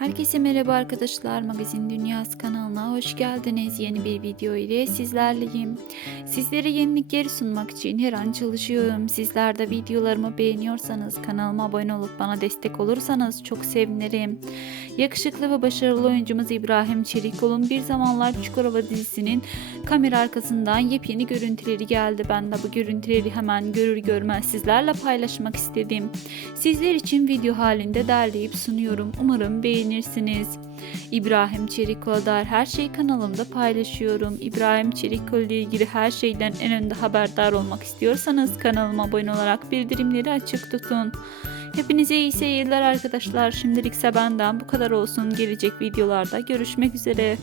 Herkese merhaba arkadaşlar. Magazin Dünyası kanalına hoş geldiniz. Yeni bir video ile sizlerleyim. Sizlere yenilikleri sunmak için her an çalışıyorum. Sizler de videolarımı beğeniyorsanız kanalıma abone olup bana destek olursanız çok sevinirim. Yakışıklı ve başarılı oyuncumuz İbrahim Çelikol'un Bir Zamanlar Çukurova dizisinin kamera arkasından yepyeni görüntüleri geldi. Ben de bu görüntüleri hemen görür görmez sizlerle paylaşmak istedim. Sizler için video halinde derleyip sunuyorum. Umarım beğenirsiniz. İbrahim Çelikol'a dair her şeyi kanalımda paylaşıyorum. İbrahim Çelikol ile ilgili her şeyden en önde haberdar olmak istiyorsanız kanalıma abone olarak bildirimleri açık tutun. Hepinize iyi seyirler arkadaşlar. Şimdilikse benden bu kadar olsun. Gelecek videolarda görüşmek üzere.